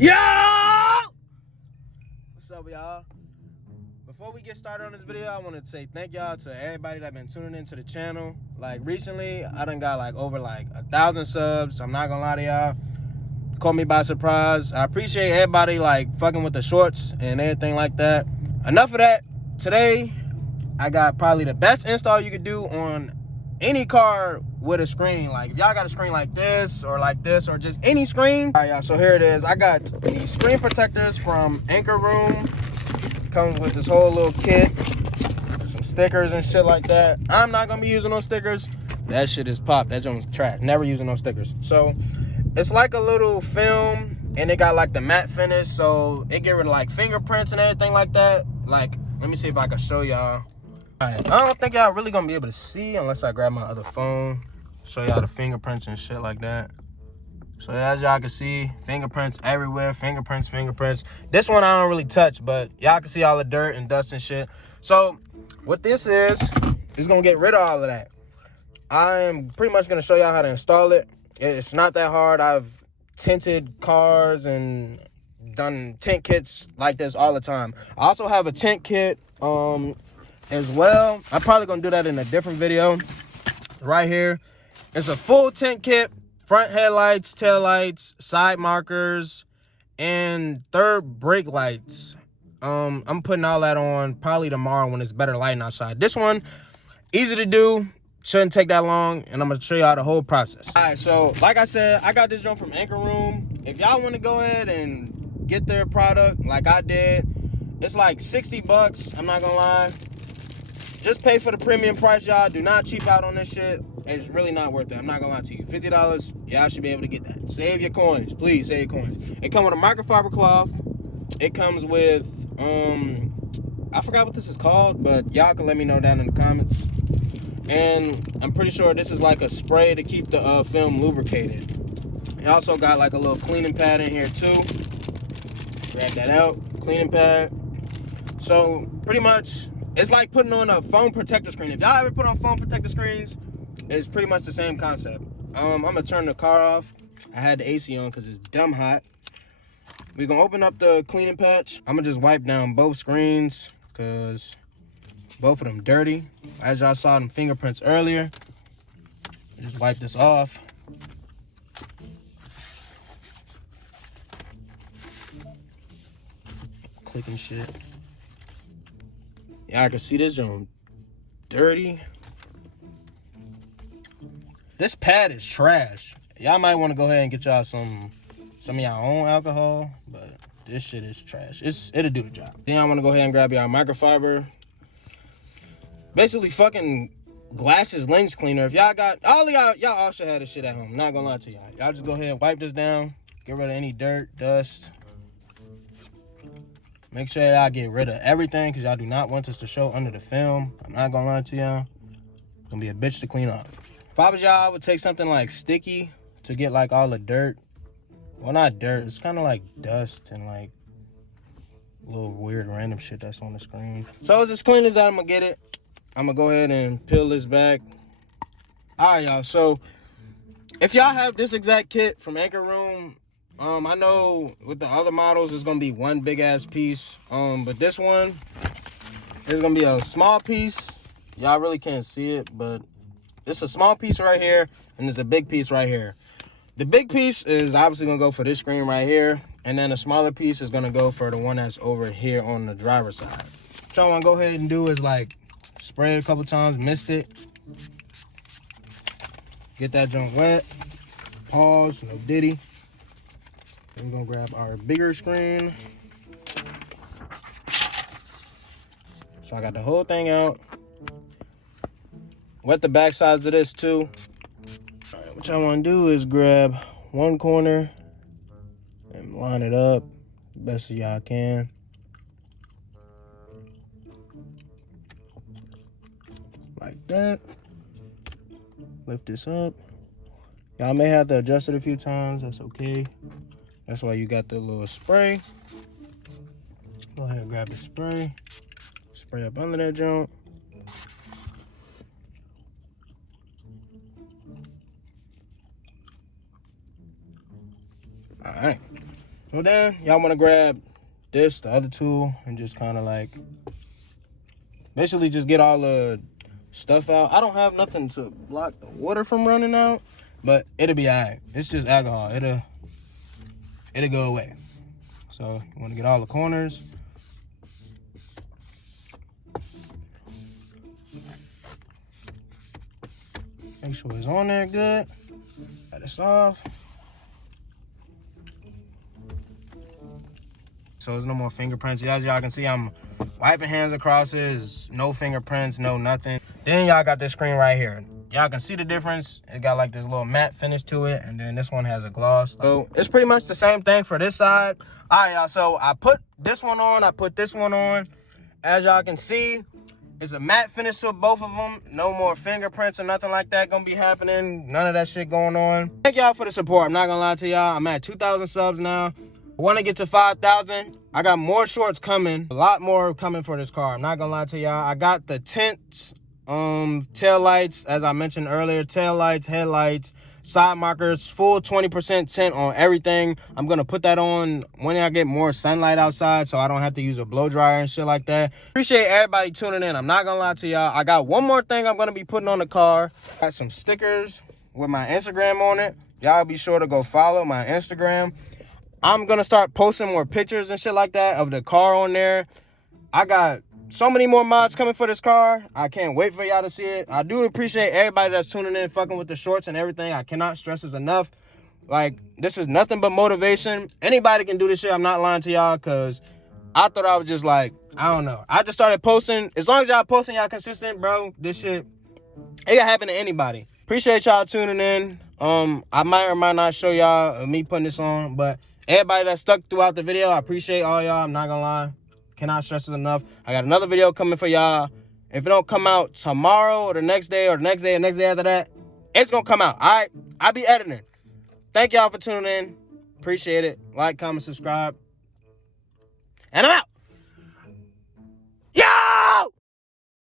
Yo! What's up, y'all? Before we get started on this video, I want to say thank y'all to everybody that been tuning into the channel. Like recently, I done got like over like 1,000 subs. I'm not gonna lie to y'all. Caught me by surprise. I appreciate everybody like fucking with the shorts and everything like that. Enough of that. Today, I got probably the best install you could do on any car with a screen. Like if y'all got a screen like this or just any screen. All right, y'all, so here it is. I got the screen protectors from Anchor Room. Comes with this whole little kit, some stickers and shit like that. I'm not gonna be using those stickers. That shit is pop. That joint's trash. Never using those stickers. So it's like a little film and it got like the matte finish, so it get rid of like fingerprints and everything like that. Like, let me see if I can show y'all. Alright, I don't think y'all really gonna be able to see unless I grab my other phone. Show y'all the fingerprints and shit like that. So as y'all can see, fingerprints everywhere, fingerprints. This one I don't really touch, but y'all can see all the dirt and dust and shit. So what this is gonna get rid of all of that. I'm pretty much gonna show y'all how to install it. It's not that hard. I've tinted cars and done tint kits like this all the time. I also have a tint kit as well. I'm probably gonna do that in a different video. Right here, it's a full tint kit. Front headlights, tail lights, side markers, and third brake lights. I'm putting all that on probably tomorrow when it's better lighting outside. This one, easy to do, shouldn't take that long, and I'm gonna show y'all the whole process. All right, so like I said, I got this joint from Anchor Room. If y'all want to go ahead and get their product like I did, it's like 60 bucks, I'm not gonna lie. Just pay for the premium price, y'all. Do not cheap out on this shit. It's really not worth it. I'm not gonna lie to you. $50, y'all should be able to get that. Save your coins. Please save your coins. It comes with a microfiber cloth. It comes with, I forgot what this is called, but y'all can let me know down in the comments. And I'm pretty sure this is like a spray to keep the film lubricated. It also got like a little cleaning pad in here too. Grab that out. Cleaning pad. So pretty much, it's like putting on a phone protector screen. If y'all ever put on phone protector screens, it's pretty much the same concept. I'm gonna turn the car off. I had the AC on because it's dumb hot. We're gonna open up the cleaning patch. I'm gonna just wipe down both screens because both of them dirty. As y'all saw them fingerprints earlier. Just wipe this off. Clicking shit. Yeah, I can see this joint dirty. This pad is trash. Y'all might want to go ahead and get y'all some of y'all own alcohol, but this shit is trash. It'll do the job. Then y'all want to go ahead and grab y'all microfiber. Basically fucking glasses lens cleaner. If y'all got, all of y'all all should have this shit at home. Not gonna lie to y'all. Y'all just go ahead and wipe this down. Get rid of any dirt, dust. Make sure y'all get rid of everything because y'all do not want this to show under the film. I'm not gonna lie to y'all. It's gonna be a bitch to clean off. If I was y'all, I would take something like sticky to get like all the dirt. Well, not dirt. It's kind of like dust and like little weird random shit that's on the screen. So it's as clean as I'm gonna get it. I'm gonna go ahead and peel this back. All right, y'all. So if y'all have this exact kit from Anchor Room, I know with the other models, it's gonna be one big ass piece. But this one is gonna be a small piece. Y'all really can't see it, but it's a small piece right here, and there's a big piece right here. The big piece is obviously gonna go for this screen right here, and then the smaller piece is gonna go for the one that's over here on the driver's side. What y'all wanna go ahead and do is like spray it a couple times, mist it, get that junk wet, pause, no diddy. Then we're gonna grab our bigger screen. So I got the whole thing out. Wet the back sides of this too. All right, what y'all wanna do is grab one corner and line it up the best as y'all can. Like that. Lift this up. Y'all may have to adjust it a few times, that's okay. That's why you got the little spray. Go ahead and grab the spray. Spray up under that junk. All right. So then y'all want to grab this, the other tool, and just kind of like basically just get all the stuff out. I don't have nothing to block the water from running out, but it'll be all right. It's just alcohol. It'll go away. So you want to get all the corners. Make sure it's on there good. Got this off. So there's no more fingerprints. As y'all can see, I'm wiping hands across this. No fingerprints, no nothing. Then y'all got this screen right here. Y'all can see the difference. It got like this little matte finish to it. And then this one has a gloss. So it's pretty much the same thing for this side. All right, y'all. So I put this one on. I put this one on. As y'all can see, it's a matte finish to both of them. No more fingerprints or nothing like that gonna be happening. None of that shit going on. Thank y'all for the support. I'm not gonna lie to y'all. I'm at 2,000 subs now. I want to get to 5,000. I got more shorts coming. A lot more coming for this car. I'm not gonna lie to y'all. I got the tints, tail lights, as I mentioned earlier, tail lights, headlights, side markers, full 20% tint on everything. I'm gonna put that on when I get more sunlight outside, so I don't have to use a blow dryer and shit like that. Appreciate everybody tuning in. I'm not gonna lie to y'all. I got one more thing I'm gonna be putting on the car. Got some stickers with my Instagram on it. Y'all be sure to go follow my Instagram. I'm gonna start posting more pictures and shit like that of the car on there. I got so many more mods coming for this car. I can't wait for y'all to see it. I do appreciate everybody that's tuning in, fucking with the shorts and everything. I cannot stress this enough. Like, this is nothing but motivation. Anybody can do this shit. I'm not lying to y'all, because I thought I was just like, I don't know. I just started posting. As long as y'all posting, y'all consistent, bro, this shit, it can happen to anybody. Appreciate y'all tuning in. I might or might not show y'all me putting this on, but everybody that stuck throughout the video, I appreciate all y'all. I'm not gonna lie. Cannot stress it enough. I got another video coming for y'all. If it don't come out tomorrow or the next day or the next day or the next day after that, it's gonna come out. All right? I be editing. Thank y'all for tuning in. Appreciate it. Like, comment, subscribe. And I'm out.